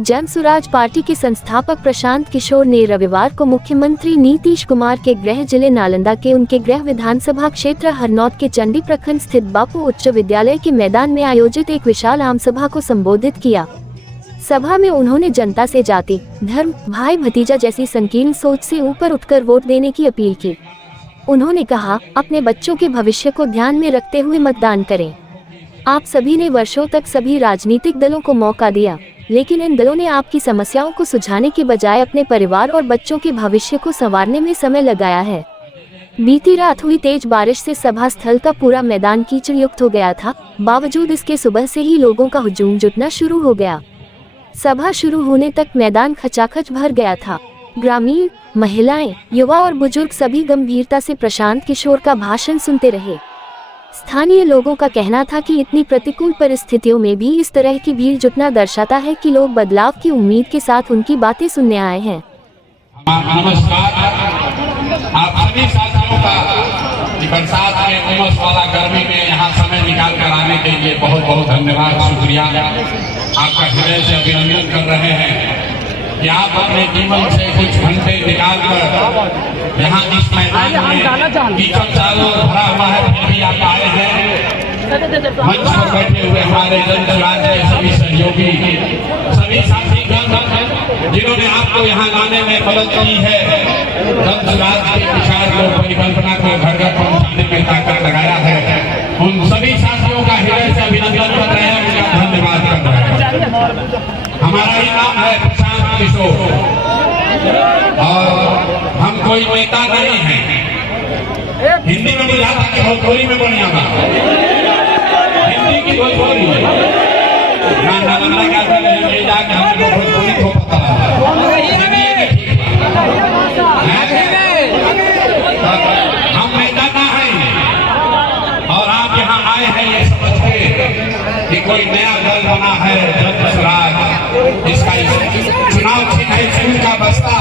Jan Suraaj party के संस्थापक प्रशांत किशोर ने रविवार को मुख्यमंत्री नीतीश कुमार के गृह जिले नालंदा के उनके गृह विधानसभा क्षेत्र हरनौत के चंडी प्रखंड स्थित बापू उच्च विद्यालय के मैदान में आयोजित एक विशाल आम सभा को संबोधित किया। सभा में उन्होंने जनता से जाति, धर्म, भाई भतीजा जैसी संकीर्ण सोच से ऊपर उठकर वोट देने की अपील की। उन्होंने कहा, अपने बच्चों के भविष्य को ध्यान में रखते हुए मतदान करें। आप सभी ने वर्षों तक सभी राजनीतिक दलों को मौका दिया, लेकिन इन दलों ने आपकी समस्याओं को सुलझाने के बजाय अपने परिवार और बच्चों के भविष्य को संवारने में समय लगाया है। बीती रात हुई तेज बारिश से सभा स्थल का पूरा मैदान कीचड़ युक्त हो गया था। बावजूद इसके सुबह से ही लोगों का हुजूम जुटना शुरू हो गया। सभा शुरू होने तक मैदान खचाखच भर गया था। ग्रामीण, महिलाएं, युवा और बुजुर्ग सभी गंभीरता से प्रशांत किशोर का भाषण सुनते रहे। स्थानीय लोगों का कहना था कि इतनी प्रतिकूल परिस्थितियों में भी इस तरह की भीड़ जुटना दर्शाता है कि लोग बदलाव की उम्मीद के साथ उनकी बातें सुनने आए हैं। नमस्कार, आप सभी साथियों का बरसात में उमस वाला गर्मी में यहाँ समय निकाल कर आने के लिए बहुत बहुत धन्यवाद, शुक्रिया। आपका हृदय से अभिनंदन कर रहे हैं कि आप अपने जीवन से कुछ घंटे निकाल कर यहाँ इस मैदान में कीचड़ चारों भरा हुआ है, फिर भी आप आए हैं। मंच पर बैठे हुए हमारे जनसुराज के सभी सहयोगी, सभी साथी जिन्होंने आपको यहाँ लाने में मदद की है, जनसुराज के विचार को, परिकल्पना को घर घर पहुँचाने में ताकत लगाया है, उन सभी साथियों का हृदय से अभिनंदन कर रहे हैं, उनका धन्यवाद कर रहे हैं। हमारा ही नाम है प्रशांत किशोर और हम कोई नेता नहीं है। हिंदी में बुझाता कि भोजपुरी में बढ़िया बात, हिंदी की भोजपुरी ले जाके हमको भोजपुरी को पता हम नेता ना है। और आप यहाँ आए हैं ये समझ के कि कोई नया दल बना है जनसुराज, इसका चुनाव चिन्ह है स्कूल का बस्ता।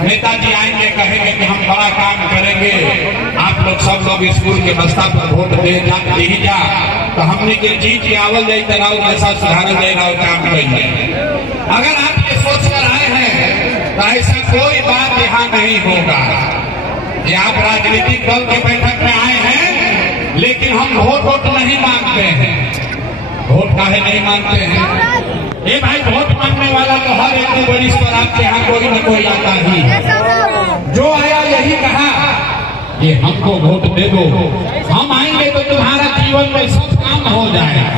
नेताजी आएंगे, कहेंगे कि हम बड़ा काम करेंगे, आप लोग सब लोग स्कूल के बस्ता पर वोट दे ही जा, तो हमने के जीत के आवल जाए तराव जैसा सुधार जाएगा और काम करेंगे। अगर आप ये सोच कर आए हैं तो ऐसा कोई बात यहाँ नहीं होगा। ये आप राजनीतिक दल के बैठक में आए हैं, लेकिन हम वोट नहीं मांगते हैं। वोट काहे नहीं मांगते हैं? ये भाई वोट मांगने वाला तो हर एक बरिश पर आपके यहाँ कोई न कोई आता ही है। जो आया यही कहा कि हमको वोट दे दो, हम आएंगे तो तुम्हारा जीवन में सब काम हो जाएगा।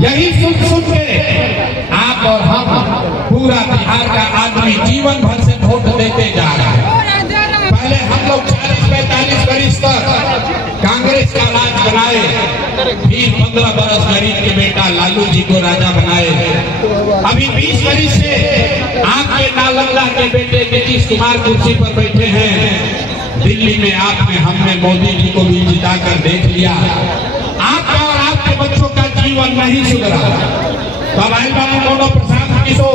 यही सुन के आप और हम पूरा बिहार का आदमी जीवन भर से वोट देते जा रहे हैं। पहले हम लोग 40-45 बरिश तक कांग्रेस का राज बनाए, फिर 15 बरस गरीब के बेटा लालू जी को राजा बनाए। अभी 20 बरिश से आपके नालंदा के बेटे नीतीश कुमार कुर्सी पर बैठे हैं। दिल्ली में आपने हमने मोदी जी को भी जिता कर देख लिया। आपका और आपके बच्चों का जीवन नहीं सुधरा। तो भाई बहन दोनों प्रशांत किशोर,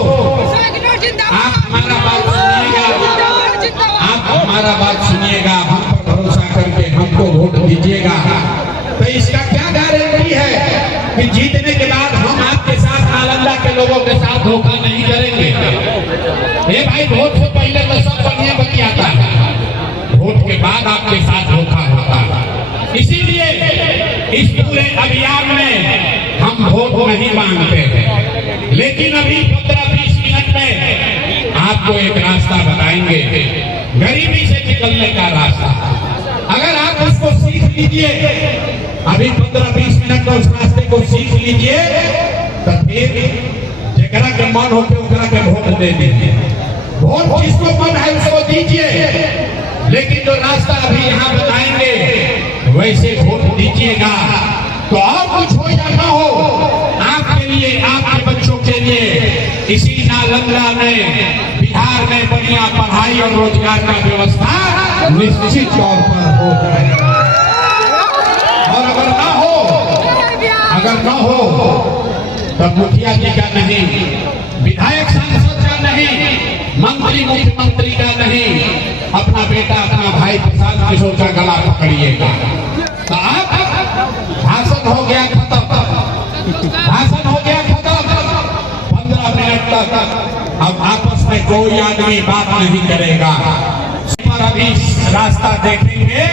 आप हमारा बात सुनिएगा, आप हमारा बात सुनिएगा, हम पर भरोसा करके हमको वोट दीजिएगा। तो इसका क्या गारंटी है कि जीतने के बाद हम आपके साथ नालंदा के लोगों के साथ धोखा नहीं करेंगे? ये भाई वोट से पहले तो सब बढ़िया बतियाता है, वोट के बाद आपके साथ धोखा होता है। इसीलिए इस पूरे अभियान में हम वोट नहीं मांगते हैं, लेकिन अभी 15-20 मिनट में आपको एक रास्ता बताएंगे, गरीबी से निकलने का रास्ता। अगर आप उसको सीख लीजिए, अभी 15-20 मिनट में उस रास्ते को सीख लीजिए, तो फिर जगरा के मन होकर उकरा के वोट दे दीजिए। वोट जिसको मन है उसको दीजिए, लेकिन जो रास्ता अभी यहाँ बताएंगे वैसे वोट दीजिएगा। तो और कुछ हो या ना हो, आपके लिए, आपके बच्चों के लिए इसी नालंदा में, बिहार में बढ़िया पढ़ाई और रोजगार का व्यवस्था निश्चित तौर पर हो जाएगा। और अगर ना हो तब मुखिया जी का नहीं, विधायक सांसद का नहीं, मंत्री मुख्यमंत्री का नहीं, अपना बेटा, अपना भाई प्रशांत किशोर का गला पकड़िएगा। तो आप भाषण हो गया खत्म, भाषण हो गया खत्म। 15 मिनट तक अब आपस में कोई आदमी बात नहीं करेगा। पर अभी रास्ता देखेंगे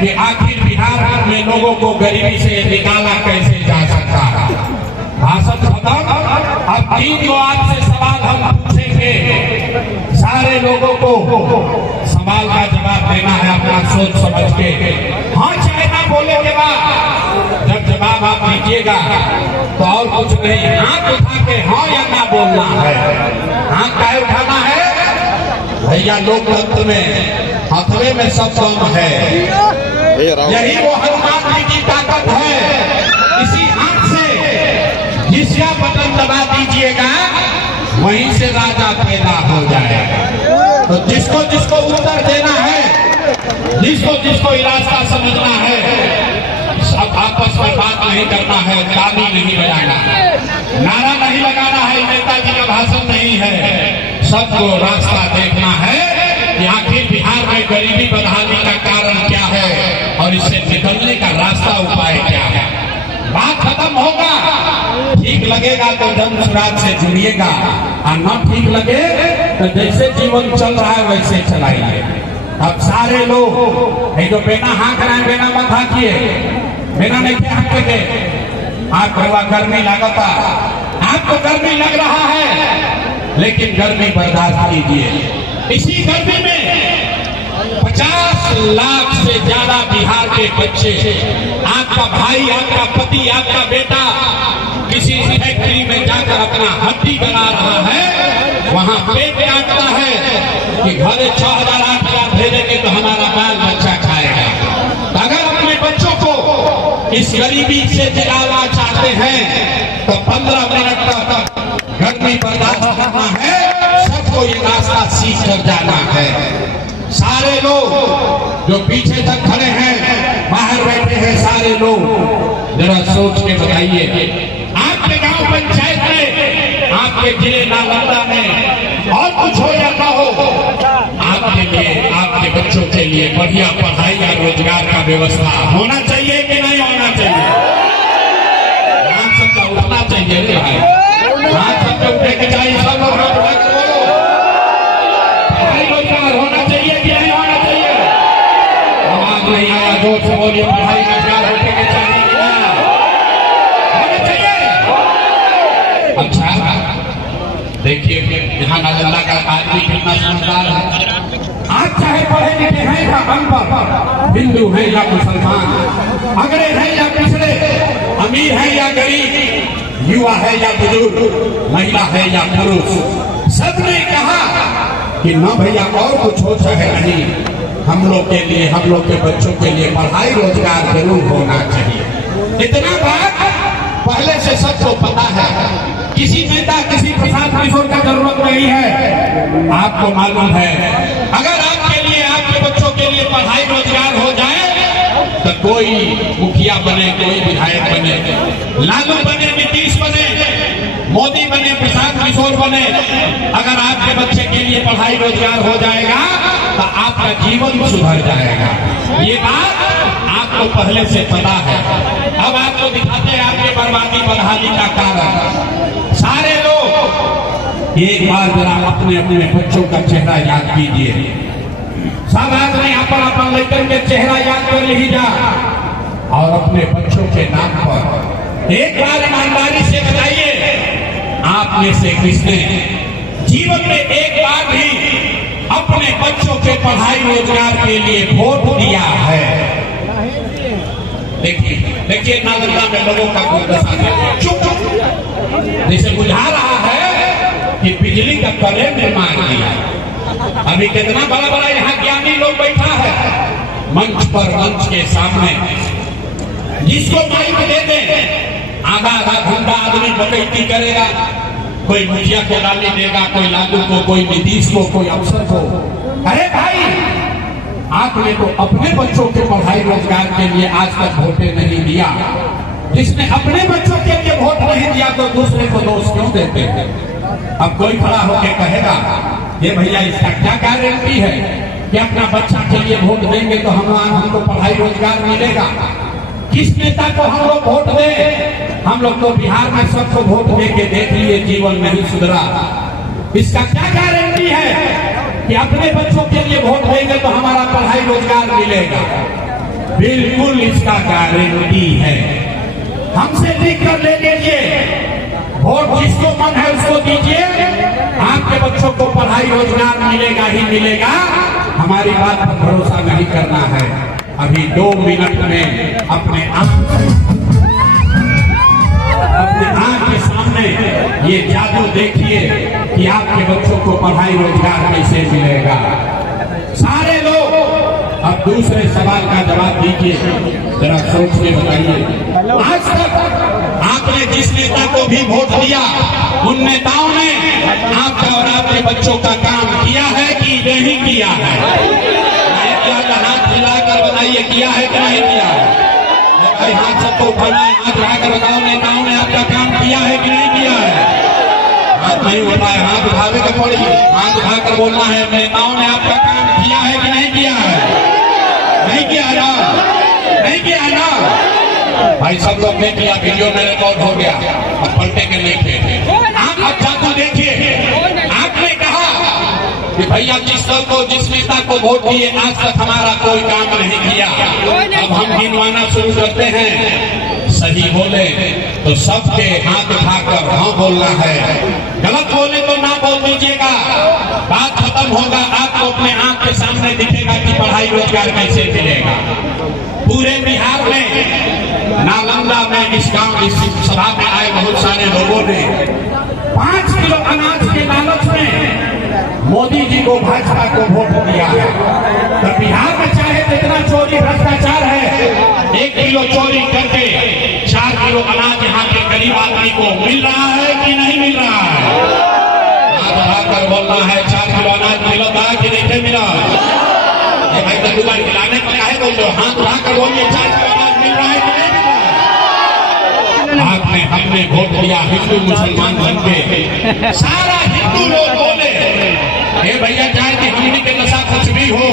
कि आखिर बिहार में लोगों को गरीबी से निकाला कैसे जा सकता है। भाषण खत्म। अब 3 आपसे सवाल हम पूछेंगे, सारे लोगों को सवाल का जवाब देना है अपना सोच समझ के। हाँ चाहे ना बोले के बाद जब जवाब आप दीजिएगा तो और कुछ नहीं, हाथ उठा के हाँ या ना बोलना है। हाथ काहे उठाना है भैया? लोकतंत्र में हथवे में सब दम है, यही वो हनुमान जी की ताकत है। इसी हाथ से जिसका बटन दबा दीजिएगा वहीं से राजा पैदा हो जाएगा। तो जिसको जिसको उत्तर देना है, जिसको जिसको रास्ता समझना है, सब आपस में बात नहीं करना है, ताली नहीं बजाना, नारा नहीं लगाना है, नेताजी का भाषण नहीं है। सबको रास्ता देखना है कि आखिर बिहार में गरीबी बढ़ाने का कारण क्या है और इससे निकलने का रास्ता उपाय क्या है। बात खत्म होगा, ठीक लगेगा तो जन स्वराज से जुड़िएगा, और न ठीक लगे तो जैसे जीवन चल रहा है वैसे चलाइए। अब सारे लोग जो बेना हाँक रहे हैं, बेना मत हाँकिए, बेना नहीं क्या हाँके के आप गर्मी लगता, आपको गर्मी लग रहा है लेकिन गर्मी बर्दाश्त कीजिए। इसी गर्मी में 50 लाख से ज्यादा बिहार के बच्चे, आपका भाई, आपका पति, आपका बेटा किसी फैक्ट्री में जाकर अपना हड्डी बना रहा है, वहां पेट काटता है कि घरे 6,000 8,000 भेजेंगे तो हमारा बाल बच्चा खाएगा। तो अगर अपने बच्चों को इस गरीबी से जिलाना चाहते हैं तो 15 मिनट तक गर्मी बर्दाश्त करना है, सबको ये रास्ता सीख कर जाना है। सारे लोग जो पीछे तक खड़े हैं, बाहर बैठे हैं, सारे लोग जरा सोच के बताइए, आपके गांव पंचायत में, आपके जिले नालंदा में और कुछ हो जाता हो, आपके लिए, आपके बच्चों के लिए बढ़िया पढ़ाई या रोजगार का व्यवस्था होना चाहिए कि नहीं होना चाहिए? आप सबका उठना चाहिए रे भाई, आप सबका उठे के चाहिए, सब लोग हाथ उठा के बोलो, पढ़ाई रोजगार होना चाहिए कि नहीं होना चाहिए? आवाज नहीं आया, जोर से बोलिए, पढ़ाई रोजगार होने के चाहिए कि ना होना चाहिए? अच्छा देखिए यहाँ नालंदा का आदमी कितना समझदार है। आज चाहे पढ़े लिखे हैं या अनपढ़, हिंदू है या मुसलमान, अगड़े हैं या पिछड़े, अमीर है या गरीब, युवा है या बुजुर्ग, महिला है या पुरुष, सबने कहा कि न भैया और कुछ हो चाहे नहीं, हम लोग के लिए, हम लोग के बच्चों के लिए पढ़ाई रोजगार जरूर होना चाहिए। इतना बात पहले से सबको पता है, किसी नेता, किसी प्रशांत किशोर का जरूरत नहीं है। आपको मालूम है, अगर आपके लिए, आपके बच्चों के लिए पढ़ाई रोजगार हो जाए तो कोई मुखिया बने, कोई विधायक बने, लालू बने, नीतीश बने, मोदी बने, प्रशांत किशोर बने, अगर आपके बच्चे के लिए पढ़ाई रोजगार हो जाएगा तो आपका जीवन सुधर जाएगा। ये बात आपको पहले से पता है। अब आपको दिखाते हैं आपके बर्बादी बढ़ाने का कारण। सारे लोग एक बार जरा अपने अपने बच्चों का चेहरा याद कीजिए। सब आदमी अपन लेकर के चेहरा याद कर लीजिए और अपने बच्चों के नाम पर एक बार ईमानदारी से बताइए, आप में से किसने जीवन में एक बार भी अपने बच्चों के पढ़ाई रोजगार के लिए वोट दिया है? देखिए नालंदा में लोगों का दुर्दशा चुप जैसे बुझा रहा है कि बिजली का करेंट निर्माण किया। अभी कितना बड़ा बड़ा यहाँ ज्ञानी लोग बैठा है मंच पर, मंच के सामने, जिसको माइक दे दे आधा आधा घंटा आदमी बकैती करेगा, कोई मुखिया को गाली देगा, कोई लालू को, कोई नीतीश को, कोई अफसर को। अरे भाई, आपने तो अपने बच्चों के पढ़ाई रोजगार के लिए आज तक वोटे नहीं दिया। जिसने अपने बच्चों के लिए वोट नहीं दिया तो दूसरे को दोष क्यों देते हैं? अब कोई खड़ा होकर कहेगा ये भैया इसका क्या गारंटी है कि अपना बच्चा के लिए वोट देंगे तो हमको पढ़ाई रोजगार मिलेगा? किस नेता को हम लोग वोट दें हम लोग तो बिहार में सबको वोट देके देख लिए, जीवन नहीं सुधरा। इसका क्या गारंटी है कि अपने बच्चों के लिए वोट देंगे तो हमारा पढ़ाई रोजगार मिलेगा? बिल्कुल इसका गारंटी है। हमसे लिख कर ले लीजिए, वोट जिसको मन है उसको दीजिए, आपके बच्चों को पढ़ाई रोजगार मिलेगा ही मिलेगा। हमारी बात पर भरोसा नहीं करना है। अभी 2 मिनट में अपने आंख के सामने ये जादू देखिए कि आपके बच्चों को पढ़ाई रोजगार कैसे मिलेगा। सारे लोग अब दूसरे सवाल का जवाब दीजिए, जरा सोच के बताइए। आज तक आपने जिस नेता को भी वोट दिया, उन नेताओं ने आपका और आपके बच्चों का काम किया है कि नहीं किया है? हाथ हिलाकर बताइए, किया है कि नहीं किया है? भाई हाथ सबको उठाना है, हाथ उठाकर बताओ, नेताओं ने आपका काम किया है कि नहीं किया है? हाथ नहीं उठा है, हाथ उठावे के पड़ी, हाथ उठाकर बोलना है, नेताओं ने आपका काम किया है कि नहीं किया है? नहीं किया ना, नहीं किया ना। भाई सब लोग ने किया, वीडियो में रिकॉर्ड हो गया, अब पलटे के लेके आप अच्छा तो देखिए। आपने कहा कि भैया जिस दल को, जिस नेता को वोट दिए आज तक हमारा कोई काम नहीं किया। अब हम गिनवाना शुरू करते हैं। सही बोले तो सबके हाथ उठाकर हाँ बोलना है, गलत बोले तो ना बोल दीजिएगा। बात खत्म होगा, आपको अपने आंख के सामने दिखेगा कि पढ़ाई रोजगार कैसे मिलेगा। पूरे बिहार में नालंदा में इस सभा में आए बहुत सारे लोगों ने 5 किलो अनाज के लालच में मोदी जी को, भाजपा को वोट दिया है। तो बिहार में चाहे जितना चोरी भ्रष्टाचार है, 1 किलो चोरी करके 4 किलो अनाज यहाँ के गरीब आदमी को मिल रहा है कि नहीं मिल रहा है? हाथ उठाकर बोलना है, 4 किलो अनाज मिला था कि नहीं मिला? भाई तो दुबारा खिलाने पर काहे बोल रहे हो? हाथ उठाकर बोलिए, 4 किलो अनाज मिल रहा है कि नहीं मिल रहा है? आपने, हमने वोट दिया हिंदू मुसलमान बन के, सारा हिंदू लोग बोले भैया चाहे कि हमने के नशा कुछ भी हो,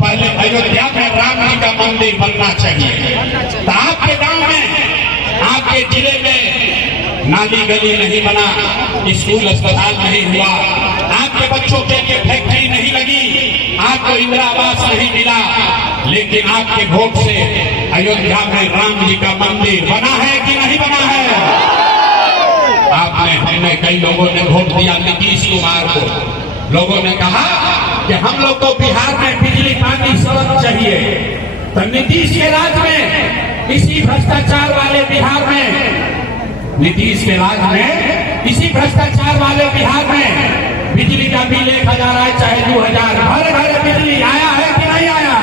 पहले अयोध्या में राम जी का मंदिर बनना चाहिए। तो आपके गांव में, आपके जिले में नाली गली नहीं बना, स्कूल अस्पताल नहीं हुआ, आपके बच्चों के लिए फैक्ट्री नहीं लगी, आपको इंदिरा आवास नहीं मिला, लेकिन आपके वोट से अयोध्या में राम जी का मंदिर बना है कि नहीं बना है? आपने, हमने, कई लोगों ने वोट दिया नीतीश कुमार को। लोगों ने कहा कि हम लोग को बिहार में बिजली, पानी, सड़क चाहिए। तो नीतीश के राज में, इसी भ्रष्टाचार वाले बिहार में, नीतीश के राज में, इसी भ्रष्टाचार वाले बिहार में बिजली का बिल 1000 आए चाहे 2000, घर घर बिजली आया है कि नहीं आया?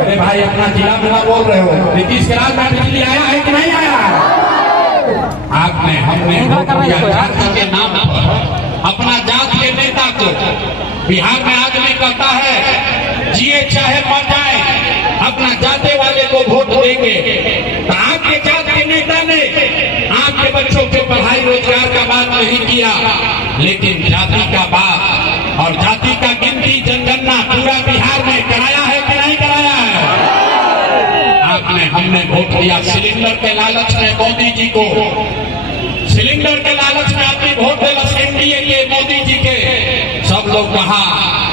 अरे भाई अपना जिला बिना बोल रहे हो, नीतीश के राज में बिजली आया है कि नहीं आया? आपने, हमने वोट दिया जाति के नाम पर, अपना जात के नेता को। बिहार में आदमी कहता है जिए चाहे मर जाए, अपना जाते वाले को वोट देंगे। तो आपके जात के नेता ने आपके बच्चों के पढ़ाई रोजगार का बात नहीं किया, लेकिन जाति का बात और जाति का गिनती, जनगणना पूरा बिहार में कराया है कि नहीं कराया है? आपने, हमने वोट दिया सिलेंडर के लालच में मोदी जी को। सिलेंडर के लालच में आदमी वोट देगा एनडीए के, मोदी जी के। सब लोग कहा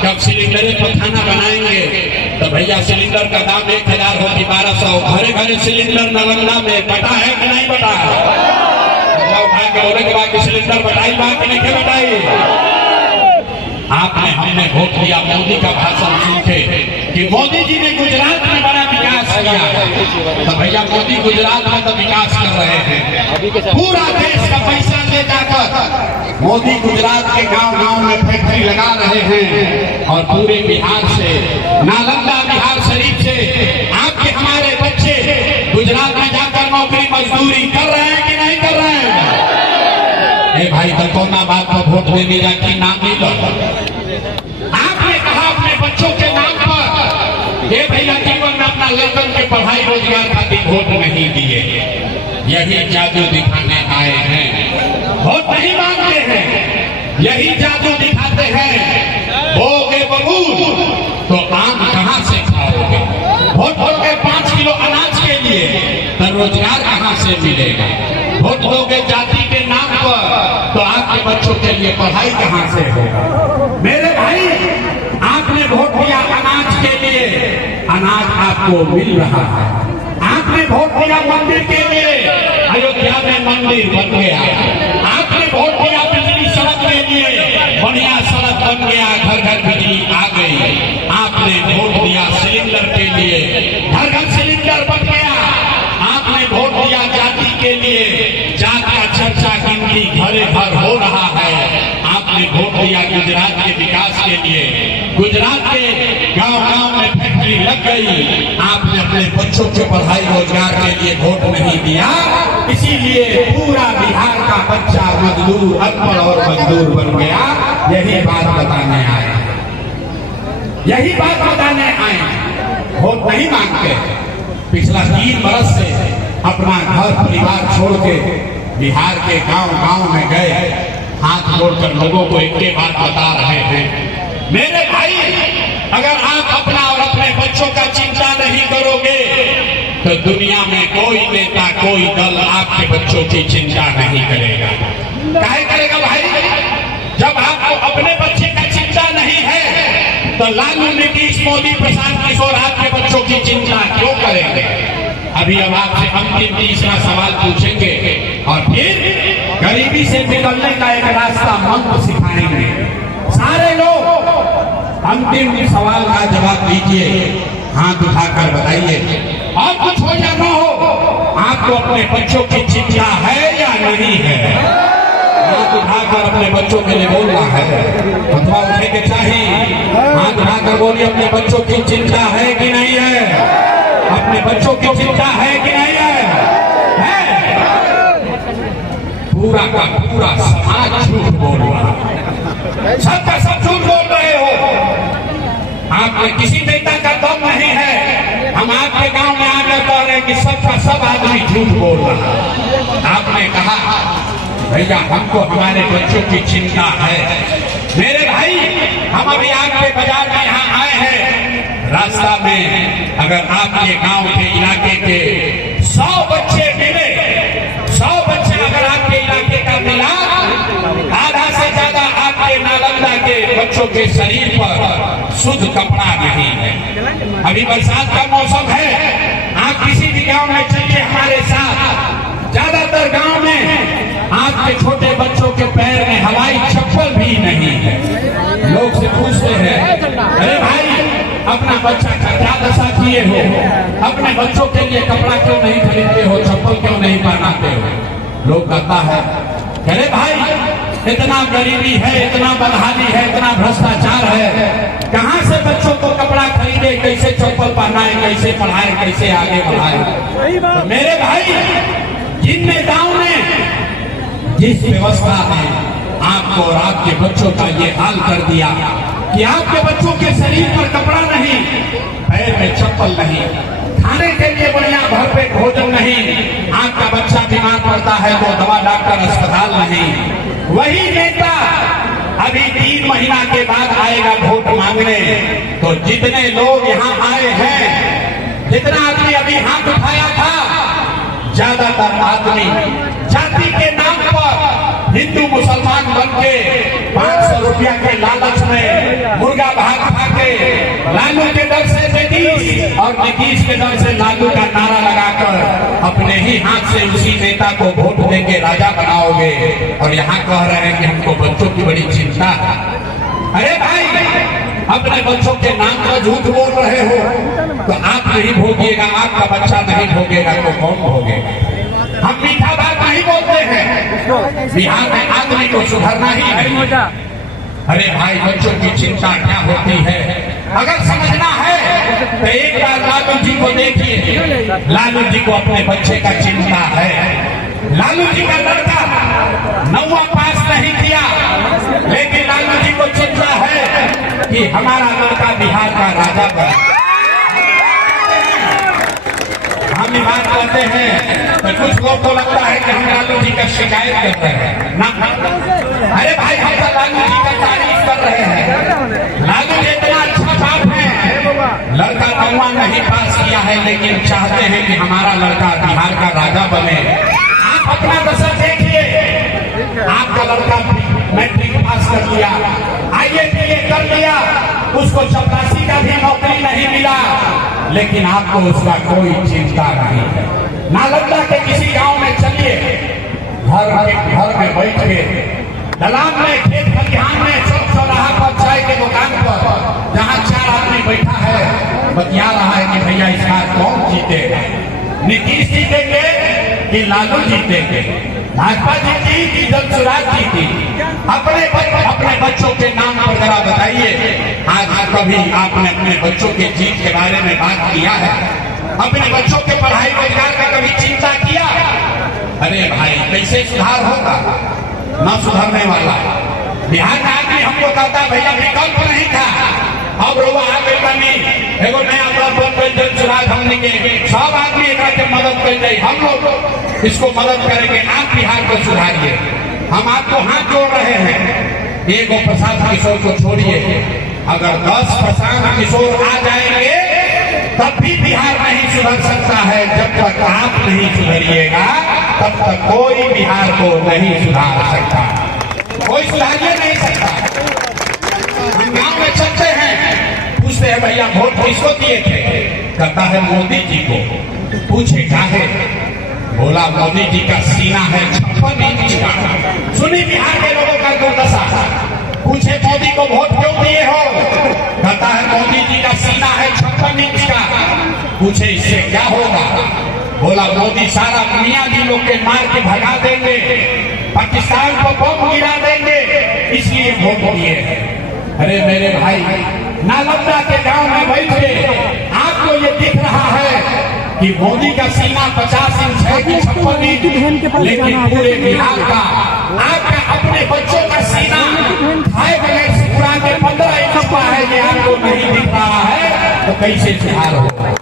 जब सिलेंडर पर खाना बनाएंगे तो भैया सिलेंडर का दाम 1000 हो कि 1200। घरे घरे सिलेंडर नालंदा में बटा है कि नहीं बटा? उठा के बोले के बाद सिलेंडर बटाई बा कि नहीं बटाई? आपने, हमने वोट दिया मोदी का भाषण सुन के कि मोदी जी ने गुजरात में बड़ा विकास किया है। तो भैया मोदी गुजरात में तो विकास कर रहे हैं, पूरा देश का पैसा ले जाकर मोदी गुजरात के गांव गांव में फैक्ट्री लगा रहे हैं। और पूरे बिहार से, नालंदा, बिहार शरीफ से आपके, हमारे बच्चे गुजरात में जाकर नौकरी मजदूरी कर रहे हैं कि नहीं कर रहे हैं? भाई तो कोना बात पर वोट देने जाके नाम नहीं लो। आपने कहा अपने बच्चों के नाम पर, ये भैया जीवन में अपना लड़कन के पढ़ाई रोजगार खातिर वोट नहीं दिए। यही जादू दिखाने आए हैं, वोट नहीं मांगते हैं, यही जादू दिखाते हैं। बोगे बबूल तो आम कहां से खाओगे? वोट दोगे 5 किलो अनाज के लिए, तो रोजगार कहां से से मिलेगा? वोट दोगे जाति के नाम पर तो आपके बच्चों के लिए पढ़ाई कहां से होगा? मेरे भाई, आपने वोट दिया अनाज के लिए, अनाज आपको मिल रहा है। आपने वोट दिया मंदिर के लिए, अयोध्या में मंदिर बन गया। आपने वोट दिया बिजली सड़क के लिए, बढ़िया सड़क बन गया, घर घर बिजली आ गई। आपने वोट दिया सिलेंडर के लिए, घर घर सिलेंडर बन गया। आपने वोट दिया जाति के लिए, जात का चर्चा गिनती घरे घर हो रहा है। आपने वोट दिया गुजरात के विकास के लिए, गुजरात के गांव गांव में फैक्ट्री लग गई। आपने अपने बच्चों के पढ़ाई रोजगार के लिए वोट नहीं दिया, इसीलिए पूरा बिहार का बच्चा मजदूर, अनपढ़ और मजदूर बन गया। यही बात बताने आए, यही बात बताने आए। वोट नहीं मांगते। पिछला 3 बरस से अपना घर परिवार छोड़ के बिहार के गांव गांव में गए, हाथ जोड़कर लोगों को एक के बात बता रहे हैं। मेरे भाई, अगर आप अपना और अपने बच्चों का चिंता नहीं करोगे तो दुनिया में कोई नेता, कोई दल आपके बच्चों की चिंता नहीं करेगा। काहे करेगा भाई? जब आपको अपने बच्चे का चिंता नहीं है तो लालू, नीतीश, मोदी, प्रशांत किशोर आपके बच्चों की चिंता क्यों करेंगे? अभी अब आपसे अंतिम तीसरा सवाल पूछेंगे और फिर गरीबी से निकलने का एक रास्ता मंत्र सिखाएंगे। सारे लोग अंतिम सवाल का जवाब दीजिए, हाथ उठाकर बताइए। और कुछ हो या न हो, आपको अपने बच्चों की चिंता है या नहीं है? हाथ उठाकर अपने बच्चों के लिए बोलना है, अथवा उठने के चाहिए। हाथ उठाकर बोलिए, अपने बच्चों की चिंता है कि नहीं है? अपने बच्चों की चिंता है कि नहीं है? पूरा का पूरा समाज झूठ बोल रहा है, सबका सब झूठ बोल रहे हो। आपने किसी नेता का दम नहीं है। हम आपके गांव में आकर कह रहे हैं कि सबका सब आदमी झूठ बोल रहा है। आपने कहा भैया हमको हमारे बच्चों की चिंता है। मेरे भाई, हम अभी आपके बाजार में यहाँ आए हैं। रास्ता में अगर आपके गांव के इलाके के 100 बच्चे मिले, 100 बच्चे अगर आपके इलाके का मिला, आधा से ज्यादा आपके नालंदा के बच्चों के शरीर पर शुद्ध कपड़ा नहीं है। अभी बरसात का मौसम है, आप किसी भी गांव में चलिए हमारे साथ, ज्यादातर गांव में आपके छोटे बच्चों के पैर में हवाई चप्पल भी नहीं है। लोग से पूछते हैं, अरे भाई अपना बच्चा का क्या दशा किए हो? अपने बच्चों के लिए कपड़ा क्यों नहीं खरीदते हो, चप्पल क्यों नहीं पहनाते हो? लोग कहता है, अरे भाई इतना गरीबी है, इतना बदहाली है, इतना भ्रष्टाचार है, कहाँ से बच्चों को कपड़ा खरीदे, कैसे चप्पल पहनाए, कैसे पढ़ाए, कैसे आगे बढ़ाए? तो मेरे भाई, जिन नेताओं ने जिस व्यवस्था में आपको और आपके बच्चों का ये हाल कर दिया कि आपके बच्चों के शरीर पर कपड़ा नहीं, पैर में चप्पल नहीं, खाने के लिए बढ़िया भरपेट भोजन नहीं, आपका बच्चा बीमार पड़ता है तो दवा डॉक्टर अस्पताल नहीं, वही नेता अभी 3 महीना के बाद आएगा वोट मांगने। तो जितने लोग यहाँ आए हैं, जितना आदमी अभी हाथ उठाया था, ज्यादातर आदमी जाति के नाम पर हिंदू मुसलमान बन के 500 रुपया के लालच में मुर्गा भाग खा के लालू के डर से नीतीश और नीतीश के डर से लालू का नारा लगाकर अपने ही हाथ से उसी नेता को वोट देके राजा बनाओगे और यहाँ कह रहे हैं कि हमको बच्चों की बड़ी चिंता है। अरे भाई, अपने बच्चों के नाम पर झूठ बोल रहे हो तो आप नहीं भोगिएगा, आपका बच्चा नहीं भोगेगा तो कौन भोगेगा? हम मीठा बात नहीं बोलते हैं, बिहार में आदमी को सुधरना ही है। अरे भाई, बच्चों की चिंता क्या होती है अगर समझना है तो एक बार लालू जी को देखिए। लालू जी को अपने बच्चे का चिंता है। लालू जी का लड़का 9वां पास नहीं किया, लेकिन लालू जी को चिंता है कि हमारा लड़का बिहार का राजा बने। हम ये बात कहते हैं तो कुछ लोग को लगता है कि हम लालू जी का शिकायत करते हैं ना। अरे भाई, हम तो लालू जी का तारीफ कर रहे हैं। लालू जी इतना अच्छा बाप है, लड़का 9वां नहीं पास किया, किया है, लेकिन चाहते हैं कि हमारा लड़का बिहार का राजा बने। आप अपना दशा देखिए, आपका लड़का मैट्रिक पास कर लिया, IAS कर लिया, उसको चपरासी का भी नौकरी नहीं मिला, लेकिन आपको उसका कोई चिंता नहीं है। नालंदा के किसी गांव में चलिए, घर में बैठ के दलान में, खेत खलिहान में, चौक चौराहा पर, चाय के दुकान पर, जहां 4 आदमी बैठा है, बतिया रहा है कि भैया इस बार कौन जीतेगा, नीतीश जीतेंगे कि लालू जीतेंगे, भाजपा जीती कि जनसुराज जीती। अपने बच्चों के नाम पर जरा बताइए, आज कभी आपने अपने बच्चों के जीत के बारे में बात किया है? अपने बच्चों के पढ़ाई रोजगार का कभी चिंता किया? अरे भाई, कैसे सुधार होगा? न सुधरने वाला। बिहार का आदमी हमको कहता है भैया विकल्प नहीं था, अब रोवा आगे बनी एगो नया दल बन जनसुराज, हमने के सब आदमी एक मदद कर जाए, हम लोग इसको मदद करेंगे, आप बिहार को सुधारिए। हम आपको हाथ जोड़ रहे हैं। एगो प्रशांत किशोर को छोड़िए, अगर 10 प्रशांत किशोर आ जाएंगे तब भी बिहार नहीं सुधर सकता है। जब तक आप नहीं सुधरिएगा तब तक कोई बिहार को नहीं सुधार सकता, कोई सुधारिए नहीं सकता। हम गांव में चलते हैं, पूछते हैं भैया वोट किसको दिए थे? कहता है मोदी जी को। पूछे काहे? बोला मोदी जी का सीना है 56 इंच का। सुनी बिहार के लोगों का दुर्दशा। पूछे मोदी को वोट क्यों दिए हो? कहता है मोदी जी का सीना है 56 इंच का। पूछे इससे क्या होगा? बोला मोदी सारा मियां जी लोग के मार के भगा देंगे, पाकिस्तान को बम गिरा देंगे, इसलिए वोट दिए हैं। अरे मेरे भाई, नालंदा के गांव में बैठ के आपको ये दिख रहा है कि मोदी का सीना 50 इंच है कि 56 इंच, लेकिन पूरे बिहार का आपका अपने बच्चों का सीना 5 मिनट से पूरा के 15 इंच का है, ये आपको नहीं दिख रहा है, तो कैसे सुधार होगा?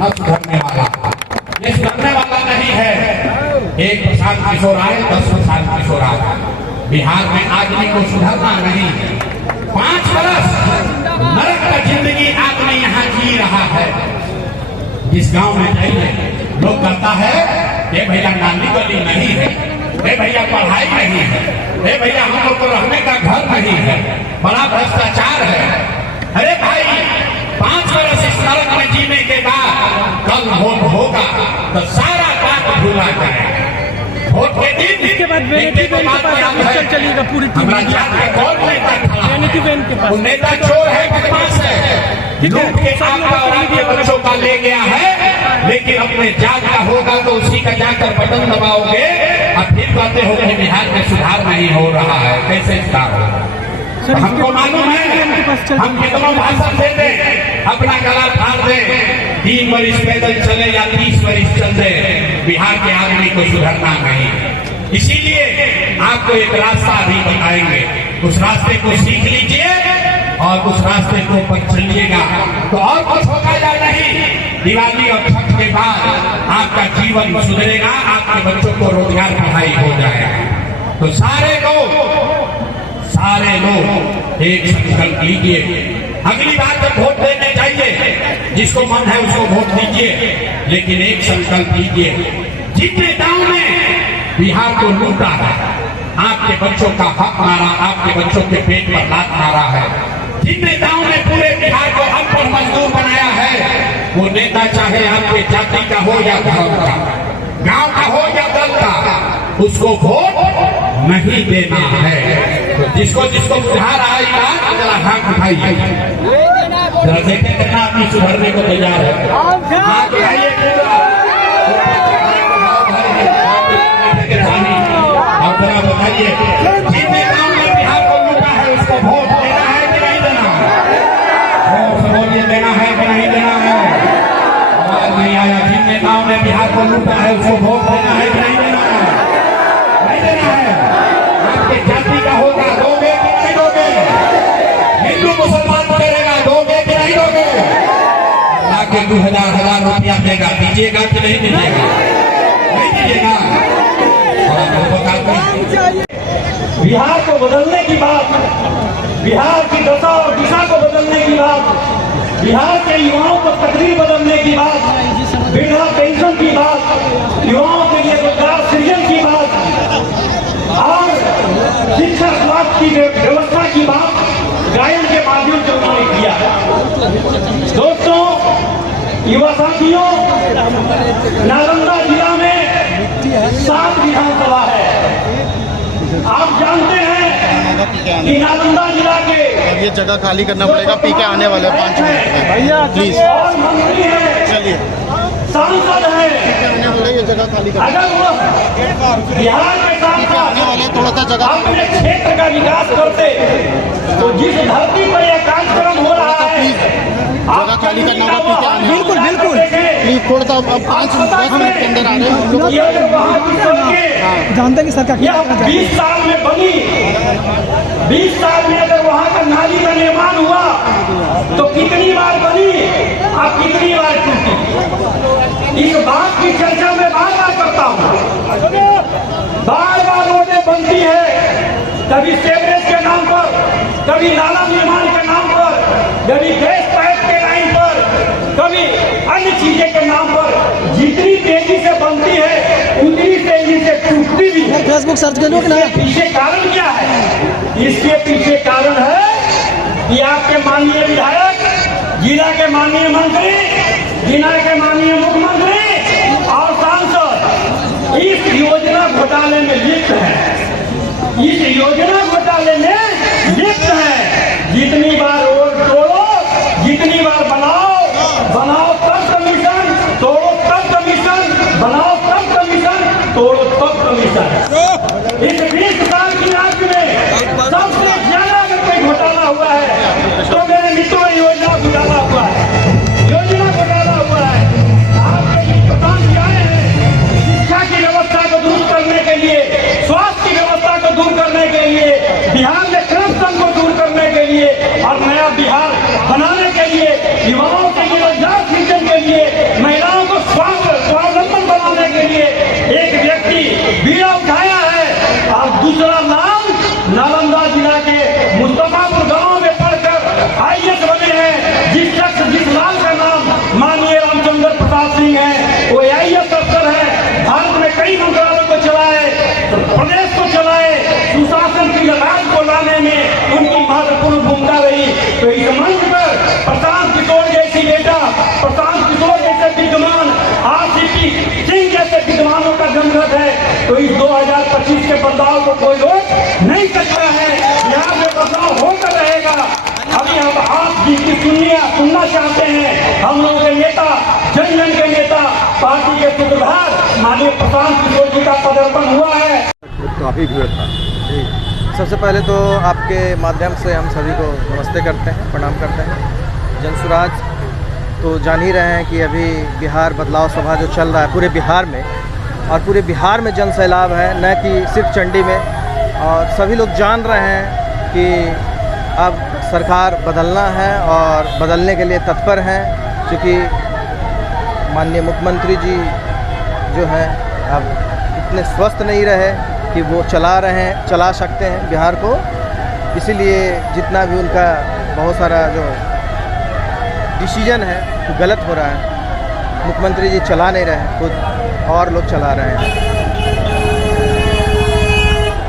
न सुधरने वाला, ये सुधरने वाला नहीं है। एक प्रशांत किशोर आए, 10 प्रशांत किशोर आए, बिहार में आदमी को सुधरना नहीं है। 5 बरस नरक का जिंदगी आदमी यहाँ जी रहा है। जिस गांव में जाइए, लोग कहता है ये भैया नाली गली नहीं है, ये भैया पढ़ाई नहीं है, ये भैया हम लोग को रहने का घर नहीं है, बड़ा भ्रष्टाचार है। अरे भाई, 5 बरस इस नरक में जीने के बाद कल वोट होगा तो सारा बात भूला जाएगा। वोट के दिन इसके बाद वेनिटी वैन के पास चलिएगा पूरी टीम। कौन नेता था? वेनिटी वैन के पास। वो नेता चोर है, बदमाश है, लूट के आपका और आपके बच्चों का ले गया है, लेकिन अपने जात का होगा तो उसी का जाकर बटन दबाओगे और फिर बातें हो रही बिहार में सुधार नहीं हो रहा है। कैसे सुधार होगा? हमको मालूम है, हम कितना भाषण दे दें, अपना गला फाड़ दें, 3 वर्ष पैदल चले या 30 वर्ष चल दे, बिहार के आदमी को सुधरना नहीं। इसीलिए आपको एक रास्ता भी बताएंगे, उस रास्ते को सीख लीजिए और उस रास्ते को पर चलिएगा तो और कुछ होगा या नहीं। दिवाली और छठ के बाद आपका जीवन सुधरेगा, आपके बच्चों को रोजगार पढ़ाई हो जाएगा। तो सारे लोग एक संकल्प लीजिए, अगली बार जब वोट देने जाइए, जिसको मन है उसको वोट दीजिए, लेकिन एक संकल्प लीजिए, जितने गांव में बिहार को लूटा है, आपके बच्चों का हक मारा, आपके बच्चों के पेट पर लात मारा है, जितने गांव में पूरे बिहार को अनपढ़ मजदूर बनाया है, वो नेता चाहे आपके जाति का हो या धर्म का, गांव का हो या दल का, उसको वोट नहीं देना है। तो जिसको सुधार आएगा जरा हाथ उठाइए, जरा देखते कितना आदमी सुधरने को तैयार है। हाथ उठाइए और जरा बताइए, जितने गांव में बिहार को लूटा है उसको वोट देना है कि नहीं देना है? बोलिए, देना है कि नहीं देना है? आवाज नहीं आया। जितने गांव में बिहार को लूटा है उसको वोट देना है कि नहीं देना है? नहीं देना है। आपके जाति का होगा, दोगे कि नहीं दोगे? हिंदू मुसलमान करेगा, दोगे कि नहीं दोगे? लाके 2000 रुपया देगा, दीजिएगा कि नहीं दीजिएगा? नहीं दीजिएगा। बिहार को बदलने की बात, बिहार की दशा और दिशा को बदलने की बात बिहार के युवाओं को तकदीर बदलने की बात, वृद्धा पेंशन की बात, युवाओं के लिए रोजगार सृजन की बात और शिक्षा स्वास्थ्य की व्यवस्था की बात गायन के माध्यम से उन्होंने किया। दोस्तों, युवा साथियों, नालंदा जिला में 7 विधानसभा है। आप जानते हैं कि नालंदा जिला के अब ये जगह खाली करना पड़ेगा, पी के आने वाले 5 मिनट में भैया प्लीज और मंत्री हैं, चलिए सांसद हैं, आने वाले ये जगह खाली करना अगर वो बिहार के साथ आने वाले थोड़ा सा जगह अपने क्षेत्र का विकास करते तो जिस धरती पर यह कार्यक्रम हो रहा है, जगह खाली करना होगा, पी के आने बिल्कुल बिल्कुल प्लीज थोड़ा सा अब 5-10 मिनट के अंदर आ रहे हैं हम लोग। ये जो वहाँ की सड़कें जानते हैं कि सरकार क्या यह करना चाहिए। 20 साल में बनी, 20 साल में अगर वहाँ का नाली का निर्माण हुआ तो कितनी बार बनी, अब कितनी बार टूटी। इस बात की चर्चा मैं बार बार करता हूँ। बार बार रोडें बनती है, कभी सेवरेज के नाम पर, कभी नाला निर्माण के नाम पर, कभी गैस पाइप के लाइन पर, कभी अन्य चीजें के नाम पर। जितनी तेजी से बनती है उतनी तेजी से टूटती भी है। फेसबुक सर्च करो कि ना। इसके पीछे कारण क्या है? इसके पीछे कारण है कि आपके माननीय विधायक, जिला के माननीय मंत्री, जिला के माननीय मुख्यमंत्री और सांसद इस योजना घोटाले में लिप्त है। इस योजना घोटाले में लिप्त है। जितनी बार रोड तोड़ो, जितनी बार बनाओ, बनाओ तब कमीशन, तोड़ो तब कमीशन, बनाओ तब कमीशन, तोड़ो तब कमीशन। इस 20 साल की राज्य में सबसे ज्यादा अगर कोई घोटाला हुआ है तो मेरे मित्रों योजना घोटाला हुआ है, योजना घोटाला हुआ है। आपके लिए प्रधान जी आए हैं शिक्षा की व्यवस्था को दूर करने के लिए, स्वास्थ्य की व्यवस्था को दूर करने के लिए, बिहार में करप्शन को दूर करने के लिए और नया बिहार बनाने के लिए, युवाओं के लिए रोजगार सृजन के लिए, महिलाओं को स्वावलंबन बनाने के लिए एक व्यक्ति बीड़ा उठाया है। और दूसरा नाम नालंदा जिला के मुस्तफापुर गांव में पढ़कर IAS बने हैं। जिस शख्स, जिस लाल का नाम माननीय रामचंद्र प्रसाद सिंह है, वो IAS अफसर है। भारत में कई मंत्रालयों को चलाए, प्रदेश को चलाए, सुशासन की राज को लाने में उनकी महत्वपूर्ण भूमिका रही। तो इस मंच पर प्रशांत किशोर जैसी बेटा, प्रशांत किशोर जैसे विद्वान, RCP सिंह जैसे विद्वानों का जमघट है। तो इस 2025 के बदलाव को कोई रोक नहीं सकता है। यहाँ पे बदलाव होकर रहेगा। अभी हम आप जिसकी सुनना चाहते हैं, हम लोगों के नेता, जन जन के नेता, पार्टी के सूत्रधार माननीय प्रशांत किशोर जी का पदार्पण हुआ है। काफ़ी भीड़ था। सबसे पहले तो आपके माध्यम से हम सभी को नमस्ते करते हैं, प्रणाम करते हैं। जनसुराज तो जान ही रहे हैं कि अभी बिहार बदलाव सभा जो चल रहा है पूरे बिहार में, और पूरे बिहार में जन सैलाब है, न कि सिर्फ चंडी में। और सभी लोग जान रहे हैं कि अब सरकार बदलना है और बदलने के लिए तत्पर हैं, क्योंकि माननीय मुख्यमंत्री जी जो हैं अब इतने स्वस्थ नहीं रहे कि वो चला सकते हैं बिहार को। इसीलिए जितना भी उनका बहुत सारा जो डिसीजन है वो गलत हो रहा है। मुख्यमंत्री जी चला नहीं रहे, खुद और लोग चला रहे हैं।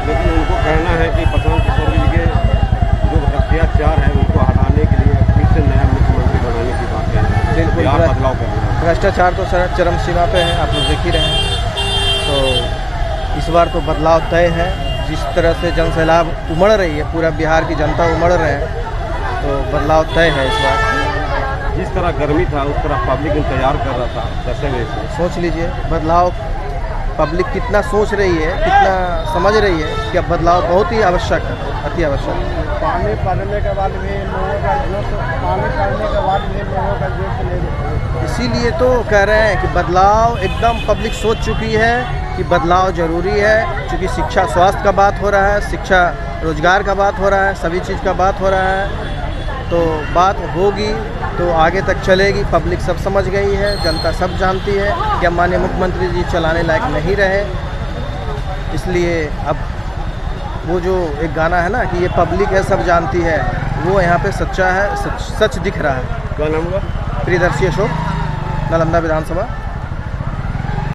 लेकिन उनको कहना है कि प्रशांत किशोर जी के जो भ्रष्टाचार है उनको हटाने के लिए फिर से नया मुख्यमंत्री बनाने की बात है। बिल्कुल, बदलाव करना है। भ्रष्टाचार तो चरम सीमा पे है, आप लोग देख ही रहे हैं। तो इस बार तो बदलाव तय है। जिस तरह से जन सैलाब उमड़ रही है, पूरा बिहार की जनता उमड़ रहे हैं, तो बदलाव तय है इस बार। जिस तरह गर्मी था उस तरह पब्लिक इंतजार कर रहा था 10 बजे से। सोच लीजिए बदलाव पब्लिक कितना सोच रही है, कितना समझ रही है कि अब बदलाव बहुत ही आवश्यक है, अति आवश्यक है। पानी पड़ने के बाद भी लोगों का जोश इसीलिए तो कह रहे हैं कि बदलाव एकदम पब्लिक सोच चुकी है कि बदलाव ज़रूरी है। क्योंकि शिक्षा स्वास्थ्य का बात हो रहा है, शिक्षा रोजगार का बात हो रहा है, सभी चीज़ का बात हो रहा है। तो बात होगी तो आगे तक चलेगी। पब्लिक सब समझ गई है, जनता सब जानती है कि अब माननीय मुख्यमंत्री जी चलाने लायक नहीं रहे। इसलिए अब वो जो एक गाना है ना कि ये पब्लिक है सब जानती है, वो यहाँ पे सच्चा है, सच दिख रहा है। क्या नाम हुआ? प्रियदर्शी अशोक, नालंदा विधानसभा।